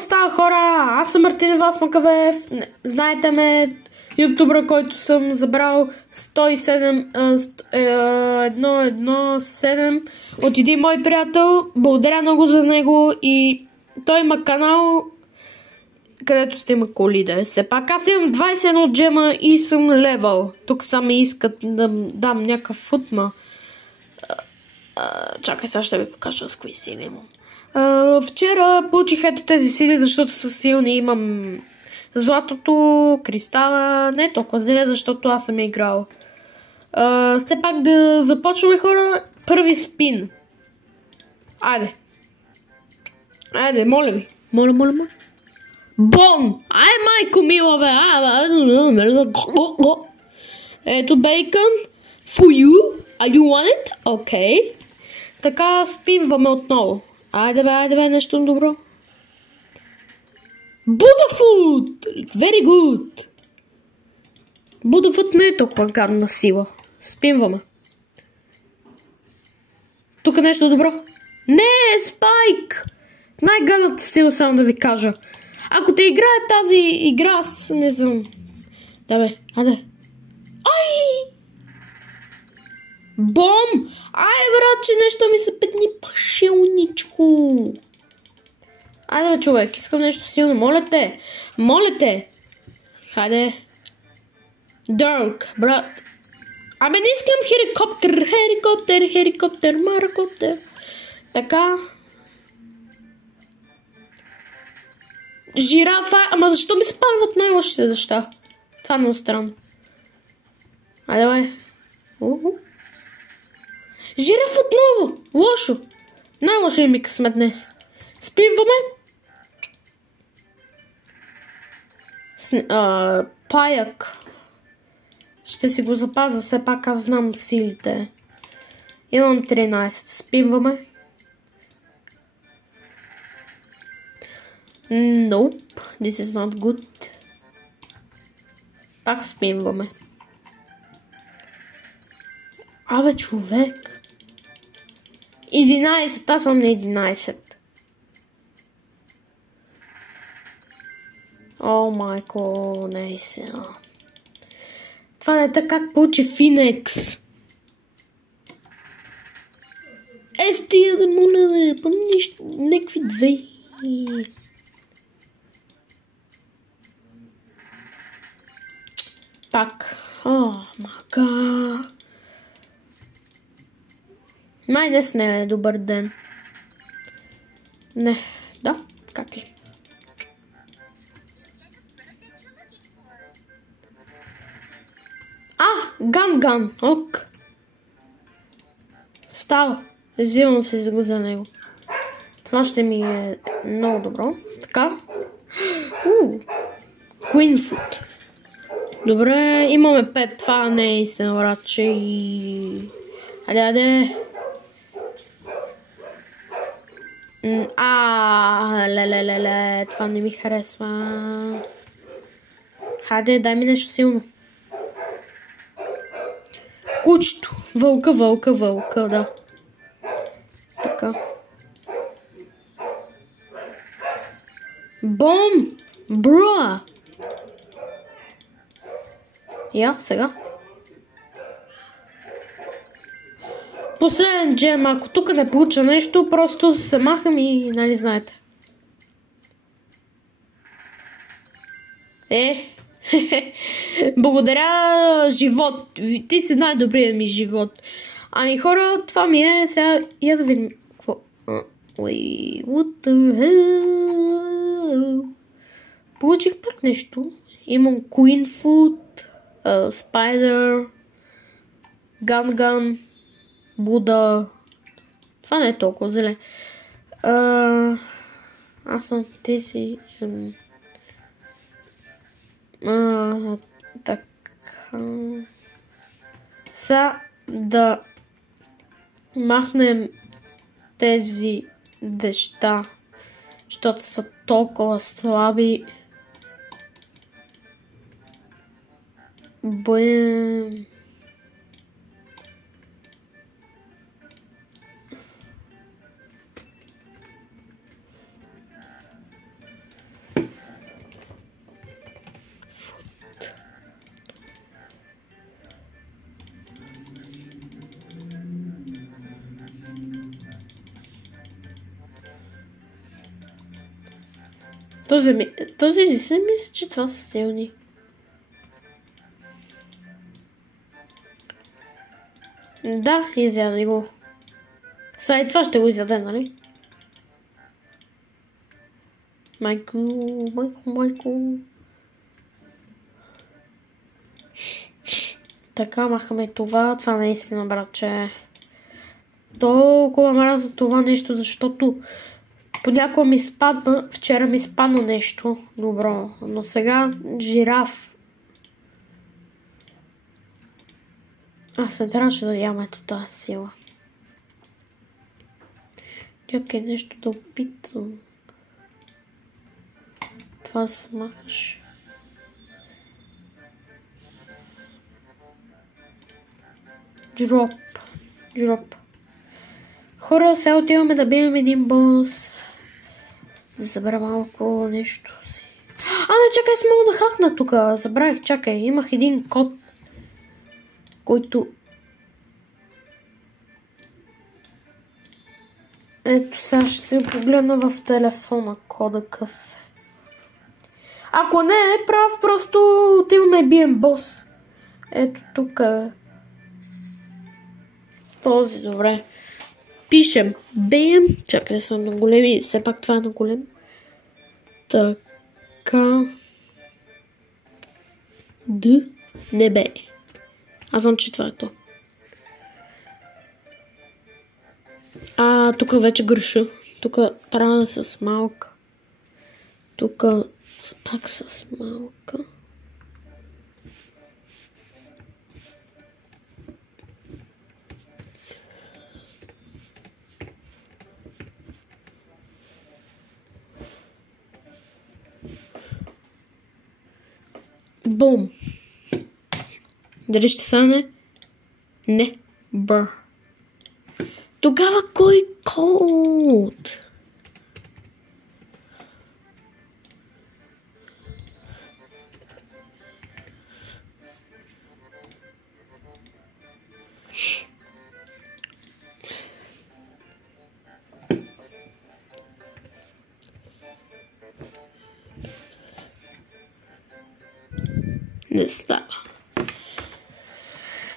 става, хора? Аз съм Мартин Иванов Макавеев. Знаете ме, ютубъра, който съм забрал 107 от един мой приятел. Благодаря много за него и той има канал, където сте има коли, да е. Все пак аз имам 21 джема и съм левел. Тук сами искат да дам някакъв футма. Чакай, сега ще ви покажа с какви сили имам. Вчера получих ето тези сили, защото са силни. Имам златото, кристала, не толкова зеле, защото аз съм играл. Все пак да започваме, хора. Първи спин. Айде. Айде, моля ви. Моля. Бон! Ай, майко мила, бе! Ето бейкън. For you. Are you want it? Okay. Така спинваме отново. Айде бе, нещо добро. Budafoot! Very good! Budafoot не е толкова гадна сила. Спинваме. Тук е нещо добро. Не, Спайк! Най-гадната сила, само да ви кажа. Ако те играе тази игра, аз не знам. Да бе, айде. Ай! Бом! Ай, брат, че нещо ми се петни пашелничко. Айде, бе, човек, искам нещо силно. Моля те. Хайде. Дърк, брат. Абе, не искам хеликоптер, маракоптер. Така. Жирафа. Ама защо ми спадват най-лошите неща? Това е много странно. Айде, бе. Жираф отново! Лошо! Най-лошо ми късмет днес. Спиваме. Паяк. Ще си го запазя, все пак аз знам силите. Имам 13. Спиваме. Nope. This is not good. Пак спиваме. Абе, човек. 11, аз съм на 11. О, майко, не сега. Това не е така, как получи Финекс. Стига да моля, да па нищо, некви две. Пак. О, мака. Май днес не е добър ден. Не, да, как ли? Ган, ок. Става. Взимам се за него. Това ще ми е много добро. Така. Queenfoot. Добре, имаме 5. Това не е истина, братче. Айде. Леле, това не ми харесва. Хайде, дай ми нещо силно. Кучето. Вълка, да. Така. Бом! Бро! Сега. Последен джем, ако тук не получа нещо, просто се махам и, нали знаете. Благодаря, живот. Ти си най-добрият ми живот. Ами хора, това ми е. Сега я да видим какво. What the hell? Получих пак нещо. Имам Queenfoot, Spider, Gun, Буда. Това не е толкова зеле. Аз съм тези. Така. Сега да махнем тези неща, защото са толкова слаби. Бъм. Този не си мисля, че това са силни. Да, изяде го. Сега и това ще го изяде, нали? Майко. Така, махаме това. Това наистина, братче. Толкова мразя това нещо, защото понякога ми спадна, вчера ми спадна нещо добро, но сега жираф. Аз не трябваше да ям ето тази сила. Чакай нещо да опитам. Това смахаш. Дроп. Хора, сега отиваме да бием един бос. Да забравя малко нещо си. Не, чакай, аз мога да хакна тук. Забравих, чакай. Имах един код, който... Ето, сега ще си погледна в телефона кода къв. Ако не е прав, просто отиваме бием бос. Ето тук. Този, добре. Пишем бием. Чакай, да съм на големи. Все пак това е на голем. Така. Не бе. Аз знам, че това е то. Тук вече греша. Тук трябва да с малка. Тук пак с малка. Бум. Дали ще стане? Не. Бър. Тогава кой код? Не става.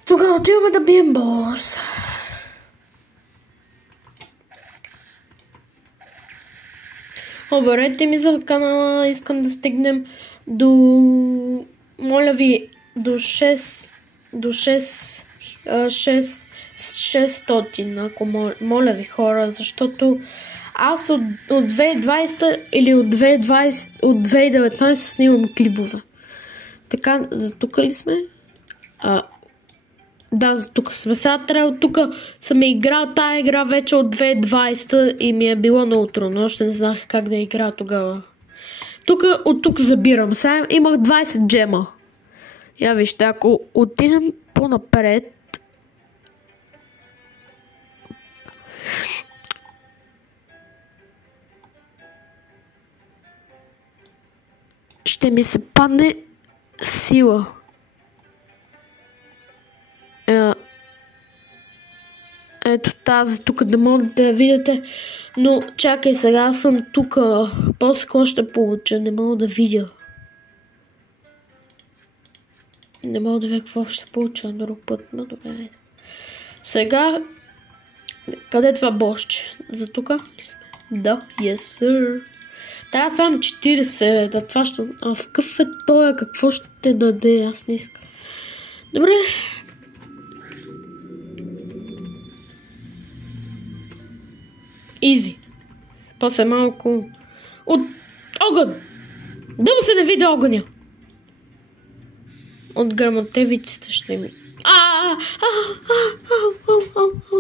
Тогава отиваме да бием бос. Оберете ми за канала. Искам да стигнем до... Моля ви, до 600, ако моля ви, хора, защото аз от 2020 или от 2019 снимам клипове. Така, за тук ли сме? Да, за тук сме. Сега трябва, тук съм играл тая игра вече от 2020 и ми е било много трудно. Още не знах как да игра тогава. От тук забирам. Сега имах 20 джема. Я вижте, ако отидем по-напред. Ще ми се падне сила. Ето тази тук да можете да я видите. Но чакай, сега съм тук. После какво ще получа? Не мога да видя. Не мога да видя какво ще получа друг път. Но добре. Сега. Къде е това босче? За тук ли сме? Да, yes sir. Трябва само 40. Да, това ще... в какъв е той? Какво ще даде? Аз не искам. Добре. Изи. После малко... От огън! Да му се не види огъня! От грамотевицата ще ми...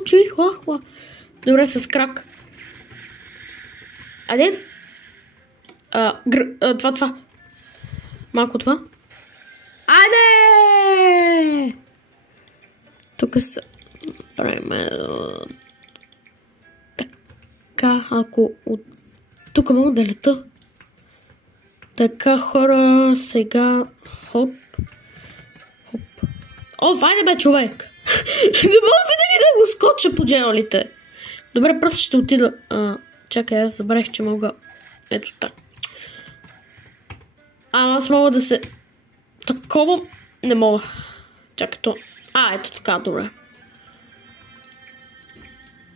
Чуих лахла. Добре, с крак. Аде? Това. Малко това. Айде! Тук са... Правим... Така, ако от... Тук мога да лета. Така, хора, сега... Хоп. О, вайде бе, човек! Не мога винаги да го скоча по дженолите. Добре, просто ще отида... Чакай, аз забравих, че мога... Ето така. Аз мога да се... Такова... Не мога. Чакай. Ето така, добре.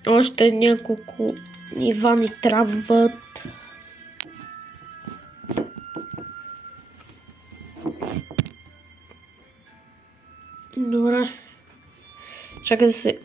Още няколко нива ни трябват. Добре. Чакай да се